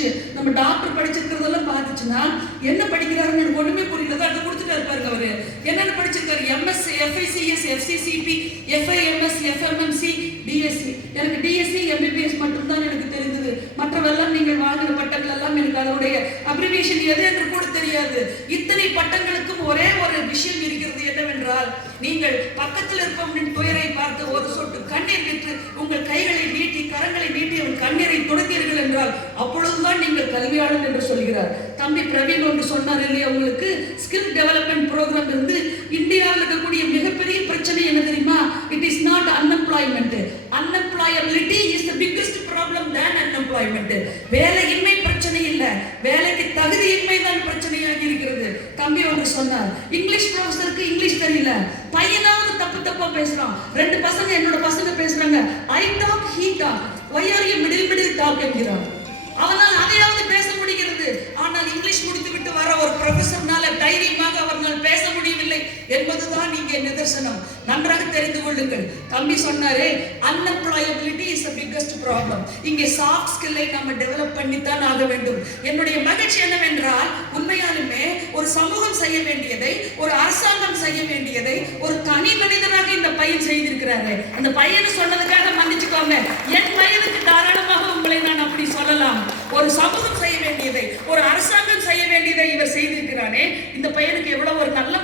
வந்துச்சு. நம்ம டாக்டர் படிச்சிருக்கிறதெல்லாம் பார்த்துச்சுன்னா என்ன படிக்கிறாருன்னு எனக்கு ஒண்ணுமே புரியல. அதை கொடுத்துட்டாரு பாருங்க. அவரு என்னென்ன படிச்சிருக்காரு? MSc, FICS, FCCP, FIMS, FMMC, DSc. எனக்கு டிஎஸ்சி எம்பிபிஎஸ் மட்டும்தான் எனக்கு தெரிந்தது. மற்றவெல்லாம் நீங்கள் வாங்கின பட்டங்கள் எல்லாம் எனக்கு அதனுடைய அப்ரிவியேஷன் எது என்று கூட தெரியாது. இத்தனை பட்டங்களுக்கும் ஒரே ஒரு விஷயம் இருக்கிறது, என்னவென்றால் நீங்கள் பக்கத்தில் இருப்பவனின் துயரை பார்த்து ஒரு சொட்டு கண்ணீர் விட்டு உங்கள் கைகளை நீட்டி கரங்களை நீட்டி அவன் கண்ணீரை துடைத்தீர்கள் என்றால் அப்பொழுதுதான் நீங்கள் கல்வியாளர் என்று சொல்கிறார். தம்பி பிரவீன் ஒன்று சொன்னார் இல்லையா, உங்களுக்கு ஸ்கில் டெவலப்மெண்ட் ப்ரோக்ராம் இருந்து இந்தியாவில் இருக்கக்கூடிய மிகப்பெரிய பிரச்சனை என்ன தெரியுமா? It is not unemployment. Unemployability is the biggest problem than unemployment. வேலையின்மை பிரச்சனை இல்ல, வேலைக்கு தகுதியின்மை தான் பிரச்சனையாக இருக்கிறது. தம்பி ஒன்று சொன்னார், இங்கிலீஷ் ப்ரொஃபஸருக்கு இங்கிலீஷ் தெரியல, பையனாவது தப்பா பேசுறான். ரெண்டு பசங்க என்னோட பசங்க பேசுறாங்க, I talk he talk, why are you middle talk என்கிறான். அவனால் அதையாவது பேச முடிகிறது. ஆனால் இங்கிலீஷ் முடித்து விட்டு வர ஒரு ப்ரொஃபஸர்னால தைரியமாக அவர்கள் பேச முடியவில்லை என்பதுதான் இங்கே நிதர்சனம். நன்றாக தெரிந்து கொள்ளுங்கள். தம்பி சொன்னாரே, அன்எம்ப்ளாயபிலிட்டி இஸ் தி பிக்கஸ்ட் ப்ராப்ளம். இங்கே சாஃப்ட் ஸ்கில்லை நாம டெவலப் பண்ணித்தான் ஆக வேண்டும். என்னுடைய மகிழ்ச்சி என்னவென்றால், உண்மையாலுமே ஒரு சமூகம் செய்ய வேண்டியதை, ஒரு அரசாங்கம் செய்ய வேண்டியதை ஒரு தனி மனிதனாக இந்த பையன் செய்திருக்கிறாரு. அந்த பையனை சொன்னதுக்காக மன்னிச்சுக்கோங்க, என் வயதுக்கு தாராளமாக உங்களை நான் அப்படி சொல்லலாம். ஒரு சமூகம் செய்ய வேண்டியதை, ஒரு அரசாங்கம் செய்ய வேண்டியதை இவர் செய்திருக்கிறானே, இந்த பையனுக்கு எவ்வளவு ஒரு நல்ல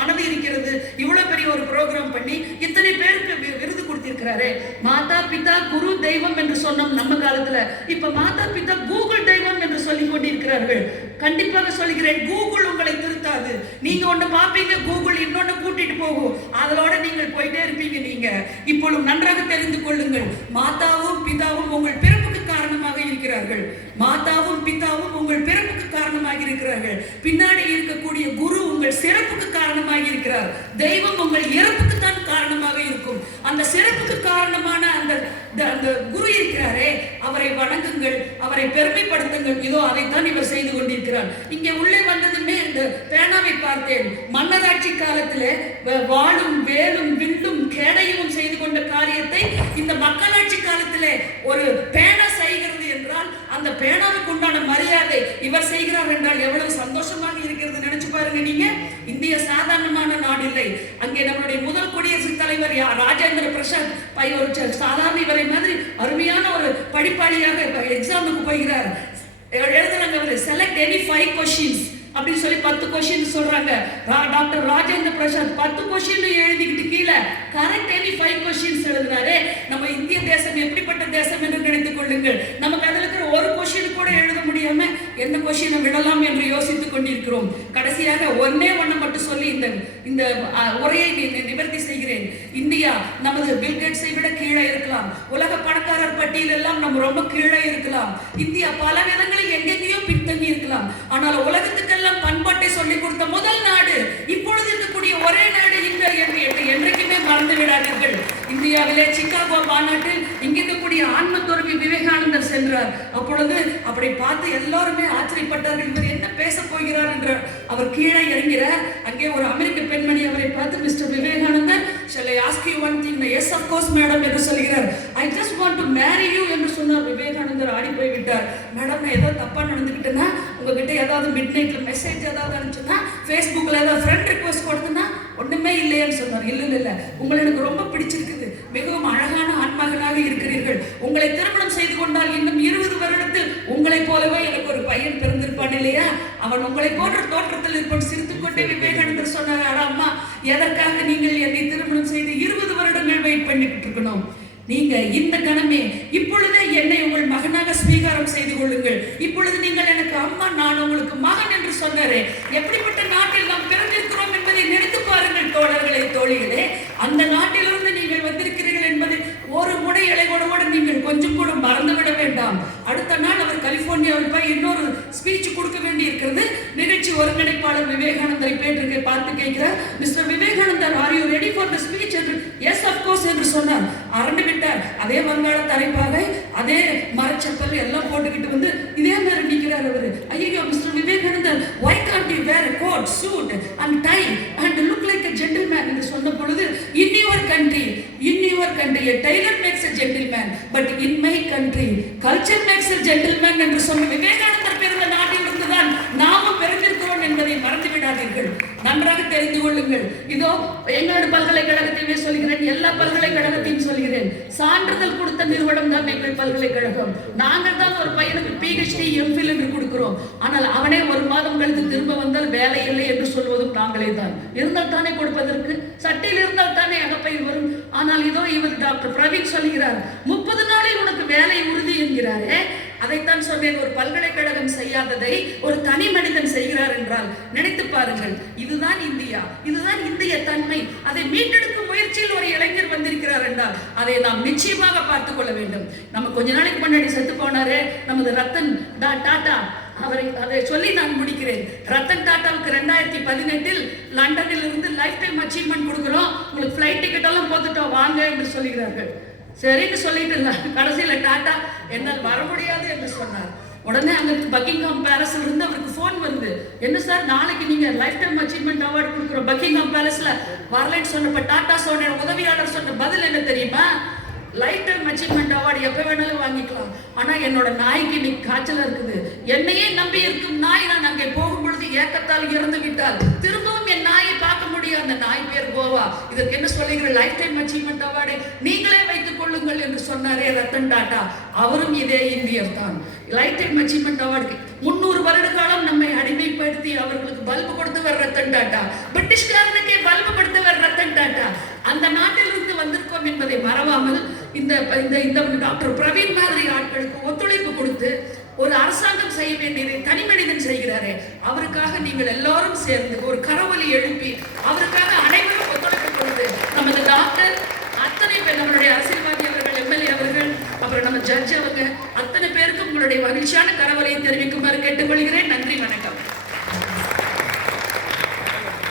மனது இருக்கிறது. இவ்வளவு பெரிய ஒரு ப்ரோக்ராம் பண்ணி இத்தனை பேருக்கு விருது கொடுத்திருக்கிறாரு. மாதா பிதா குரு தெய்வம் என்று சொன்னோம் நம்ம காலத்துல. இப்ப மாதா பிதா கூகுள் தெய்வம் என்று சொல்லிக் கொண்டிருக்கிறார்கள். கண்டிப்பாக சொல்கிறேன், கூகுள் உங்களை திருத்தாது. நீங்க ஒண்ணு பாப்பீங்க, கூகுள் இன்னொன்னு கூட்டிட்டு போகும், அதோட நீங்கள் போயிட்டே இருப்பீங்க. நீங்க இப்பொழுது நன்றாக தெரிந்து கொள்ளுங்கள், மாதாவும் பிதாவும் உங்கள் பிறப்புக்கு காரணமாக இருக்கிறார்கள். மாதாவும் பிதாவும் உங்கள் பிறப்புக்கு காரணமாக இருக்கிறார்கள். பின்னாடி இருக்கக்கூடிய குரு உங்கள் சிறப்புக்கு காரணமாக இருக்கிறார். தெய்வம் உங்கள் இறப்புக்கு தான் காரணமாக இருக்கும். அந்த சிறப்புக்கு காரணமான அந்த குரு இருக்கிறாரே, அவரை வணங்குங்கள், அவரை பெருமைப்படுத்துங்கள். இதோ அதைத்தான் இவர் செய்து கொண்டிருக்கிறார். இங்கே உள்ளே வந்ததுமே இந்த பேனாவை பார்த்தேன். மன்னராட்சி காலத்திலே வாளும் வேலும் வில்லும் கேடையும் செய்து கொண்ட காரியத்தை இந்த மக்களாட்சி காலத்திலே ஒரு பேனா செய்கிறது என்றால் அந்த பேனாவுக்கு உண்டான மரியாதை இவர் செய்கிறார் என்றால் எவ்வளவு சந்தோஷமாக இருக்கிறது நினைச்சு பாருங்க. நீங்க இந்திய சாதாரணமான நாடு இல்லை. அங்கே நம்மளுடைய முதல் குடியரசுத் தலைவர் ராஜேந்திர பிரசாத் ஒரு சாதாரண இவரை மாதிரி அருமையான ஒரு படிப்பாளியாக எக்ஸாமுக்கு போகிறார். எழுதுறாங்க, அவர் செலக்ட் எனி 5 கொஸ்டின்ஸ் அப்படின்னு சொல்லி 10 கொஸ்டின் சொல்றாங்க. டாக்டர் ராஜேந்திர பிரசாத் 10 கொஸ்டின் எழுதிக்கிட்டு கீழே கரெக்ட் எனி 5 கொஸ்டின்ஸ் எழுதுறாரு. நம்ம இந்திய தேசம் எப்படிப்பட்ட தேசம் என்று நினைத்துக் கொள்ளுங்கள். நமக்கு அதில் இருக்கிற ஒரு கொஸ்டின் கூட எழுத முடியாம எந்த கொஸ்டினை விடலாம் என்று யோசித்துக் கொண்டிருக்கிறோம். கடைசியாக ஒன்னே மட்டும் சொல்லி இந்த உரையை நிவர்த்தி செய்கிறேன். இந்தியா நமது பில்கேட்ஸை விட கீழே இருக்கலாம், உலக பணக்காரர் பட்டியல் எல்லாம் நம்ம ரொம்ப கீழே இருக்கலாம். இந்தியா பல விதங்களில் எங்கெங்கேயோ பின்தங்கி இருக்கலாம். ஆனால் உலகத்துக்கெல்லாம் பண்பாட்டை சொல்லிக் கொடுத்த முதல் நாடு, இப்பொழுது இருக்கக்கூடிய ஒரே நாடு இந்தியா என்று என்றைக்குமே மறந்து விடாதீர்கள். இந்தியாவிலே சிகாகோ மாநாட்டில் இங்கிருக்கக்கூடிய ஆன்ம துறவி விவேகானந்தர் சென்றார். அப்பொழுது அப்படி பார்த்து எல்லாருமே ஆச்சரியப்பட்டார்கள், இவர் என்ன பேச போகிறார் என்று. அவர் கீழே இறங்கிறார். அங்கே ஒரு அமெரிக்க பெண்மணி அவரை பார்த்து, mister Vivekanandar, shall I ask you one thing? Yes of course madam என்று சொல்கிறார். I just want to marry you என்று சொன்னார். விவேகானந்தர் ஆடி போய் விட்டார். மேடம், நான் ஏதாவது தப்பா நடந்துக்கிட்டேன்னா, உங்ககிட்ட ஏதாவது மிட் நைட்ல மெசேஜ் ஏதாவது அனுப்பிச்சுன்னா, ஃபேஸ்புக்ல ஏதாவது ஃப்ரெண்ட் ரிக்வெஸ்ட் கொடுத்தனா, ஒண்ணுமே இல்லைன்னு சொன்னார். இல்ல உங்களை எனக்கு ரொம்ப பிடிச்சிருக்குது, மிகவும் அழகான ஆண்மகனாக இருக்கிறீர்கள், உங்களை திருமணம் செய்து கொண்டால் இன்னும் 20 வருடத்தில் உங்களை போலவே எனக்கு ஒரு பையன் பிறந்திருப்பான் இல்லையா, அவன் உங்களை போன்ற தோற்றத்தில் இருப்பான். சிரித்துக் கொண்டே விவேகானந்தர் சொன்னார், அட அம்மா, எதற்காக நீங்கள் என்னை திருமணம் செய்து 20 வருடங்கள் வெயிட் பண்ணிட்டு இருக்கணும்? நீங்க இந்த கணமே இப்பொழுதே என்னை உங்கள் மகனாக ஸ்வீகாரம் செய்து கொள்ளுங்கள். இப்பொழுது நீங்கள் எனக்கு அம்மா, நான் உங்களுக்கு மகன் என்று சொன்னாரே. எப்படிப்பட்ட நாட்டில் நாம் பிறந்திருக்கிறோம் என்பதை நினைத்து பாருங்கள் தோழர்களே, தோழிகளே. அந்த நாட்டிலிருந்து நீங்கள் வந்திருக்கிறீர்கள் என்பது ஒரு முறை இலைகோடோடு நீங்கள் கொஞ்சம் கூட மறந்துவிட வேண்டாம். அடுத்த நாள் அவர் கலிபோர்னியாவில் போய் இன்னொரு ஸ்பீச் கொடுக்க வேண்டி இருக்கிறது. நிகழ்ச்சி ஒருங்கிணைப்பாளர் விவேகானந்தரை பார்த்து கேட்கிறார், mister Vivekanandar, are you ready for the speech என்று. எஸ் ஆஃப் கோர்ஸ் என்று சொன்னார். அரண்டு விட்டார். அதே வங்காள தலைப்பாகை, அதே மரச்சப்பல் எல்லாம் போட்டுக்கிட்டு வந்து இதே மாதிரி நிற்கிறார் அவரு. ஐயோ mister Vivekanandar, why can't you wear a coat, suit and tie and look like a gentleman? Gentleman என்று சொன்ன பொழுது in your country a tailor makes a gentleman but in my country culture makes a gentleman என்று சொன்ன விவேகானந்தர் பிறந்த நாட்டிலிருந்து தான் நாமும் பிறந்திருக்கிறோம் என்பதை மறந்து விடாதீர்கள். நன்றாக தெரிந்து கொள்ளுங்கள். இதோ எங்களோட பல்கலைக்கழகத்தையுமே சொல்கிறேன், எல்லா பல்கலைக்கழகத்தையும் சொல்கிறேன். சான்றிதழ் கொடுத்த நிறுவனம் தான் எங்கள் பல்கலைக்கழகம். நாங்கள் தான் ஒரு பையனுக்கு PhD MPhil என்று கொடுக்கிறோம். ஆனால் அவனே ஒரு மாதம் கழித்து திரும்ப வந்தால் வேலை இல்லை என்று சொல்வதும் நாங்களே தான். இருந்தால் தானே கொடுப்பதற்கு, சட்டையில் இருந்தால் தானே அகப்பை வரும். ஆனால் இதோ இவர் டாக்டர் பிரவீன் சொல்கிறார் 30 நாளில் உனக்கு வேலை உறுதி என்கிறாரே. அதைத்தான் சொன்னேன், ஒரு பல்கலைக்கழகம் செய்யாததை ஒரு தனி மனிதன் செய்கிறார் என்றால் நினைத்து பாருங்கள். இதுதான் இந்தியா, இதுதான் இந்திய தன்மை. அதை மீட்டெடுக்கும் முயற்சியில் ஒரு இளைஞர் வந்திருக்கிறார் என்றால் அதை நாம் நிச்சயமாக பார்த்துக் கொள்ள வேண்டும். நம்ம கொஞ்ச நாளைக்கு முன்னாடி செத்து போனாரே நமது ரத்தன் டாடா, அதை சொல்லி நான் முடிக்கிறேன். ரத்தன் டாட்டாவுக்கு 2018 லண்டனில் இருந்து லைஃப் டைம் அச்சீவ்மெண்ட் கொடுக்கிறோம், உங்களுக்கு ஃபிளைட் டிக்கெட் எல்லாம் போட்டுட்டோம் வாங்க என்று சொல்லுகிறார்கள். சரின்னு சொல்லிட்டு இருந்தார். கடைசியில் டாட்டா என்னால் வர முடியாது என்று சொன்னார். உடனே அங்க பக்கிங்ஹாம் பேலஸ்ல இருந்து அவருக்கு போன் வருது. என்ன சார், நாளைக்கு நீங்க லைஃப் டைம் அச்சீவ்மெண்ட் அவார்டு கொடுக்குறோம், பக்கிங்ஹாம் பேலஸ்ல வரலைன்னு சொன்னப்ப டாட்டா சொன்ன உதவியாளர் சொன்ன பதில் என்ன தெரியுமா? லைஃப் டைம் அச்சீவ்மெண்ட் அவார்டு எப்போ வேணாலும் வாங்கிக்கலாம், ஆனால் என்னோட நாய்க்கு இன்னைக்கு காய்ச்சல் இருக்குது, என்னையே நம்பி இருக்கும் நாய் நான் அங்கே போகும் பொழுது ஏக்கத்தால் இறந்து விட்டால் திரும்பவும் என் நாயை பார்க்க முடியும். அந்த நாய் பேர் கோவா. இதற்கு என்ன சொல்லுகிற லைஃப் டைம் அச்சீவ்மெண்ட் அவார்டை நீங்களே வைத்துக் கொள்ளுங்கள் என்று சொன்னாரே ரத்தன் டாட்டா. அவரும் இதே இந்தியர் தான். லைஃப் டைம் அச்சீவ்மெண்ட் அவார்டு 300 வருட காலம் நம்மை அடிமைப்படுத்தி அவர்களுக்கு பல்பு கொடுத்தவர் ரத்தன் டாட்டா. பிரிட்டிஷ்காரனுக்கே பல்பு கொடுத்தவர் ரத்தன் டாட்டா. அந்த நாட்டிலிருந்து வந்திருக்கோம் என்பதை மறவாமல் இந்த டாக்டர் பிரவீன் மாதிரி ஆட்களுக்கு ஒத்துழைப்பு கொடுத்து ஒரு அரசாங்கம் செய்ய வேண்டியதை தனி மனிதன் செய்கிறாரே, அவருக்காக நீங்கள் எல்லாரும் சேர்ந்து ஒரு கரவொலி எழுப்பி அவருக்காக அனைவரும் ஒத்துழைப்பு கொடுத்து நமது டாக்டர் அத்தனை பேர், நம்மளுடைய அரசியல்வாதி அவர்கள், MLA அவர்கள், அப்புறம் நம்ம ஜட்ஜ் அவங்க அத்தனை பேருக்கும் உங்களுடைய மகிழ்ச்சியான கரவொலியை தெரிவிக்குமாறு கேட்டுக்கொள்கிறேன். நன்றி, வணக்கம்.